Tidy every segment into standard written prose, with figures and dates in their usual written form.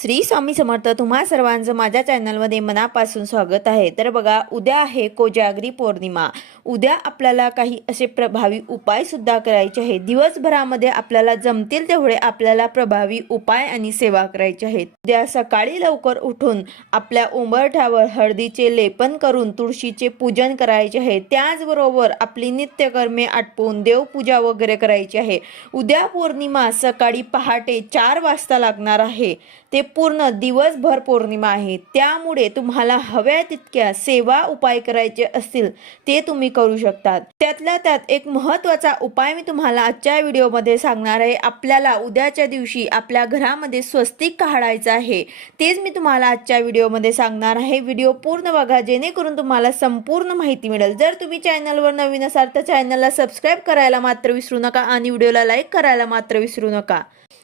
श्री स्वामी समर्थ. तुम्हा सर्वांचं माझ्या चॅनलमध्ये मनापासून स्वागत आहे. तर बघा, उद्या आहे कोजागरी पौर्णिमा. उद्या आपल्याला काही असे प्रभावी उपाय सुद्धा करायचे आहेत. दिवसभरामध्ये आपल्याला जमतील तेवढे आपल्याला प्रभावी उपाय आणि सेवा करायचे आहेत. उद्या सकाळी लवकर उठून आपल्या उंबरठ्यावर हळदीचे लेपन करून तुळशीचे पूजन करायचे आहे. त्याचबरोबर आपली नित्यकर्मे आटपून देवपूजा वगैरे करायची आहे. उद्या पौर्णिमा सकाळी पहाटे 4 वाजता लागणार आहे. ते पूर्ण दिवसभर पौर्णिमा आहे. त्यामुळे तुम्हाला हव्या तितक्या सेवा उपाय करायचे असतील ते तुम्ही करू शकतात. त्यातल्या त्यात एक महत्त्वाचा उपाय मी तुम्हाला आजच्या व्हिडिओमध्ये सांगणार आहे. आपल्याला उद्याच्या दिवशी आपल्या घरामध्ये स्वस्तिक काढायचं आहे. तेच मी तुम्हाला आजच्या व्हिडिओमध्ये सांगणार आहे. व्हिडिओ पूर्ण बघा जेणेकरून तुम्हाला संपूर्ण माहिती मिळेल. जर तुम्ही चॅनलवर नवीन असाल तर चॅनलला सबस्क्राईब करायला मात्र विसरू नका आणि व्हिडिओला लाईक करायला मात्र विसरू नका.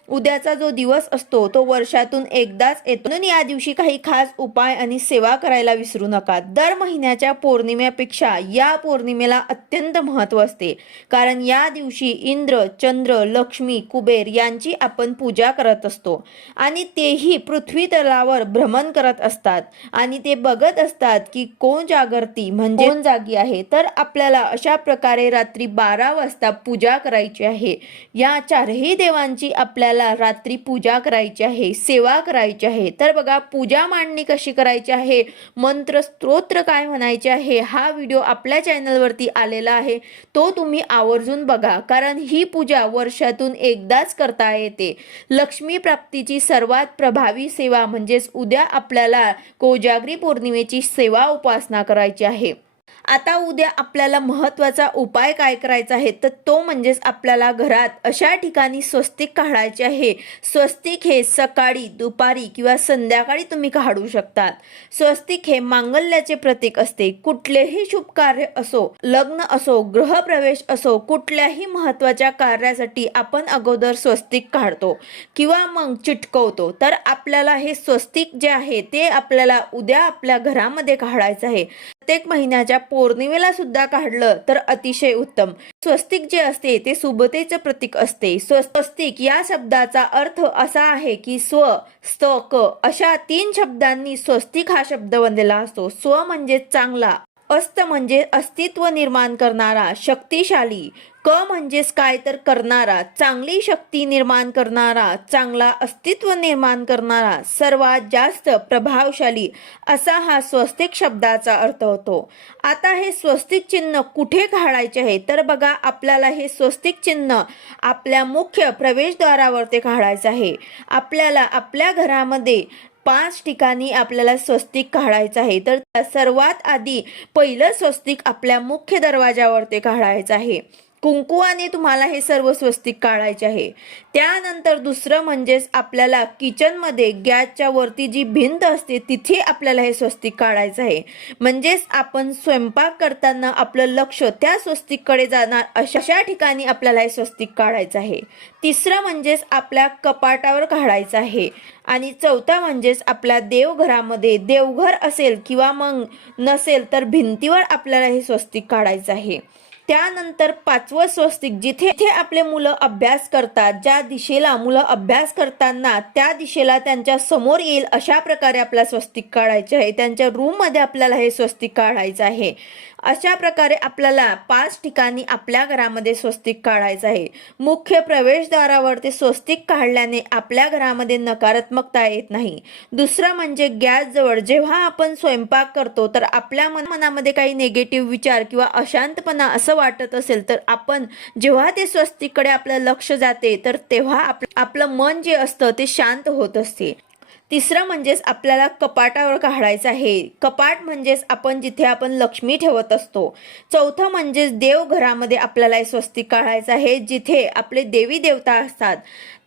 उद्याचा जो दिवस असतो तो वर्षातून एकदाच येतो, म्हणून या दिवशी काही खास उपाय आणि सेवा करायला विसरू नका. दर महिन्याच्या पौर्णिमेपेक्षा या पौर्णिमेला अत्यंत महत्त्व असते, कारण या दिवशी इंद्र, चंद्र, लक्ष्मी, कुबेर यांची आपण पूजा करत असतो आणि तेही पृथ्वी तलावर भ्रमण करत असतात आणि ते बघत असतात की कोण जागरती म्हणजे कोण जागी आहे. तर आपल्याला अशा प्रकारे रात्री 12 वाजता पूजा करायची आहे. या चारही देवांची आपल्याला रात्री पूजा करायची आहे, सेवा करायची आहे. तर बघा, पूजा मांडणी कशी करायची आहे, मंत्र स्तोत्र काय म्हणायचे आहे, हा व्हिडिओ आपल्या चॅनलवरती आलेला आहे. तो तुम्ही आवर्जून बघा, कारण ही पूजा वर्षातून एकदाच करता येते. लक्ष्मी प्राप्तीची सर्वात प्रभावी सेवा म्हणजेच उद्या आपल्याला कोजागरी पौर्णिमेची सेवा उपासना करायची आहे. आता उद्या आपल्याला महत्त्वाचा उपाय काय करायचा आहे तर तो म्हणजेच आपल्याला घरात अशा ठिकाणी स्वस्तिक काढायचे आहे. स्वस्तिक हे सकाळी, दुपारी किंवा संध्याकाळी तुम्ही काढू शकतात. स्वस्तिक हे मांगल्याचे प्रतीक असते. कुठलेही शुभ कार्य असो, लग्न असो, गृहप्रवेश असो, कुठल्याही महत्त्वाच्या कार्यासाठी आपण अगोदर स्वस्तिक काढतो किंवा मग चिटकवतो. तर आपल्याला हे स्वस्तिक जे आहे ते आपल्याला उद्या आपल्या घरामध्ये काढायचं आहे. प्रत्येक महिन्याच्या पौर्णिमेला सुद्धा काढलं तर अतिशय उत्तम. स्वस्तिक जे असते ते शुभतेचं प्रतीक असते. स्वस्तिक या शब्दाचा अर्थ असा आहे की स्व, स्त, क अशा 3 शब्दांनी स्वस्तिक हा शब्द बनलेला असतो. स्व म्हणजे चांगला, अस्त म्हणजे अस्तित्व निर्माण करणारा, शक्तिशाली, क म्हणजेच काय तर करणारा, चांगली शक्ती निर्माण करणारा, चांगला अस्तित्व निर्माण करणारा, सर्वात जास्त प्रभावशाली असा हा स्वस्तिक शब्दाचा अर्थ होतो. आता हे स्वस्तिक चिन्ह कुठे काढायचे आहे तर बघा, आपल्याला हे स्वस्तिक चिन्ह आपल्या मुख्य प्रवेशद्वारावर काढायचं आहे. आपल्याला आपल्या घरामध्ये 5 ठिकाणी आपल्याला स्वस्तिक काढायचं आहे. तर सर्वात आधी पहिलं स्वस्तिक आपल्या मुख्य दरवाजावर काढायचं आहे. कुंकुवाने तुम्हाला हे सर्व स्वस्तिक काढायचे आहे. त्यानंतर दुसरं म्हणजेच आपल्याला किचनमध्ये गॅसच्या वरती जी भिंत असते तिथे आपल्याला हे स्वस्तिक काढायचं आहे. म्हणजेच आपण स्वयंपाक करताना आपलं लक्ष त्या स्वस्तिककडे जाणार अशा ठिकाणी आपल्याला हे स्वस्तिक काढायचं आहे. तिसरं म्हणजेच आपल्या कपाटावर काढायचं आहे. आणि चौथा म्हणजेच आपल्या देवघरामध्ये, देवघर असेल किंवा मग नसेल तर भिंतीवर आपल्याला हे स्वस्तिक काढायचं आहे. त्यानंतर 5वं स्वस्तिक जिथे आपले मुलं अभ्यास करतात, ज्या दिशेला मुलं अभ्यास करताना त्या दिशेला त्यांच्या समोर येईल अशा प्रकारे आपला स्वस्तिक काढायचे आहे. त्यांच्या रूममध्ये आपल्याला हे स्वस्तिक काढायचं आहे. अशा प्रकारे आपल्याला 5 ठिकाणी आपल्या घरामध्ये स्वस्तिक काढायचं आहे. मुख्य प्रवेशद्वारावर ते स्वस्तिक काढल्याने आपल्या घरामध्ये नकारात्मकता येत नाही. दुसरं म्हणजे गॅसजवळ जेव्हा आपण स्वयंपाक करतो तर आपल्या मनामध्ये काही निगेटिव्ह विचार किंवा अशांतपणा असं वाटत असेल तर आपण जेव्हा ते स्वस्तिककडे आपलं लक्ष जाते तर तेव्हा आपलं मन जे असतं ते शांत होत असते. तिसरं म्हणजेच आपल्याला कपाटावर काढायचं आहे. कपाट म्हणजेच आपण जिथे आपण लक्ष्मी ठेवत असतो. चौथं म्हणजेच देवघरामध्ये आपल्याला स्वस्तिक काढायचं आहे जिथे आपले देवी देवता असतात.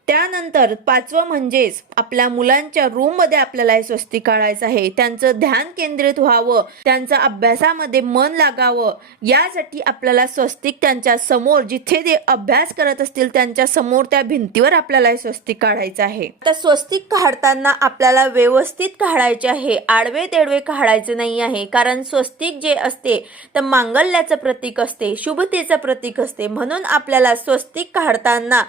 त्यानंतर 5वं म्हणजेच आपल्या मुलांच्या रूममध्ये आपल्याला हे स्वस्तिक काढायचं आहे. त्यांचं ध्यान केंद्रित व्हावं, त्यांचं अभ्यासामध्ये मन लागावं यासाठी आपल्याला स्वस्तिक त्यांच्या समोर, जिथे ते अभ्यास करत असतील त्यांच्या समोर त्या भिंतीवर आपल्याला हे स्वस्तिक काढायचं आहे. तर स्वस्तिक काढताना आपल्याला व्यवस्थित काढायचे आहे, आडवे तेडवे काढायचे नाही आहे. कारण स्वस्तिक जे असते तर मांगल्याचं प्रतीक असते, शुभतेचं प्रतीक असते. म्हणून आपल्याला स्वस्तिक काढताना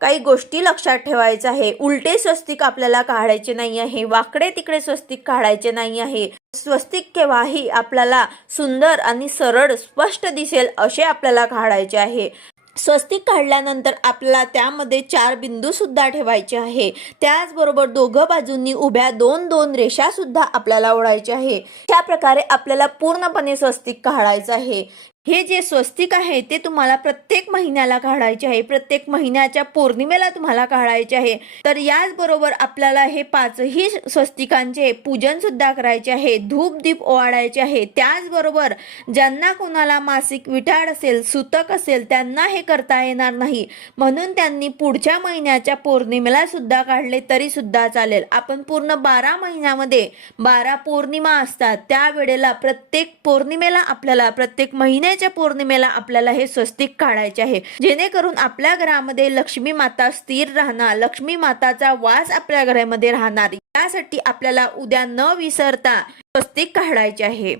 काही गोष्टी लक्षात ठेवायचं आहे. उलटे स्वस्तिक आपल्याला काढायचे नाही आहे, वाकडे तिकडे स्वस्तिक काढायचे नाही आहे. स्वस्तिक केव्हाही आपल्याला सुंदर आणि सरळ स्पष्ट दिसेल असे आपल्याला काढायचे आहे. स्वस्तिक काढल्यानंतर आपल्याला त्यामध्ये 4 बिंदू सुद्धा ठेवायचे आहे. त्याचबरोबर दोघं बाजूंनी उभ्या 2-2 रेषा सुद्धा आपल्याला ओढायच्या आहे. अशा प्रकारे आपल्याला पूर्णपणे स्वस्तिक काढायचं आहे. हे जे स्वस्तिक आहे ते तुम्हाला प्रत्येक महिन्याला काढायचे आहे, प्रत्येक महिन्याच्या पौर्णिमेला तुम्हाला काढायचे आहे. तर याचबरोबर आपल्याला हे 5ही स्वस्तिकांचे पूजन सुद्धा करायचे आहे, धूप दीप ओवाळायचे आहे. त्याचबरोबर ज्यांना कोणाला मासिक विटाळ असेल, सुतक असेल त्यांना हे करता येणार नाही, म्हणून त्यांनी पुढच्या महिन्याच्या पौर्णिमेला सुद्धा काढले तरी सुद्धा चालेल. आपण पूर्ण 12 महिन्यामध्ये 12 पौर्णिमा असतात, त्यावेळेला प्रत्येक पौर्णिमेला आपल्याला प्रत्येक महिन्याच्या पौर्णिमेला आपल्याला हे स्वस्तिक काढायचे आहे, जेणेकरून आपल्या घरामध्ये लक्ष्मी माता स्थिर राहणार, लक्ष्मी माताचा वास आपल्या घरामध्ये राहणार. यासाठी आपल्याला उद्या न विसरता स्वस्तिक काढायचे आहे.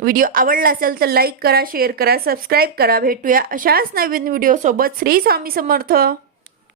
व्हिडिओ आवडला असेल तर लाईक करा, शेअर करा, सबस्क्राईब करा. भेटूया अशाच नवीन व्हिडिओ सोबत. श्री स्वामी समर्थ.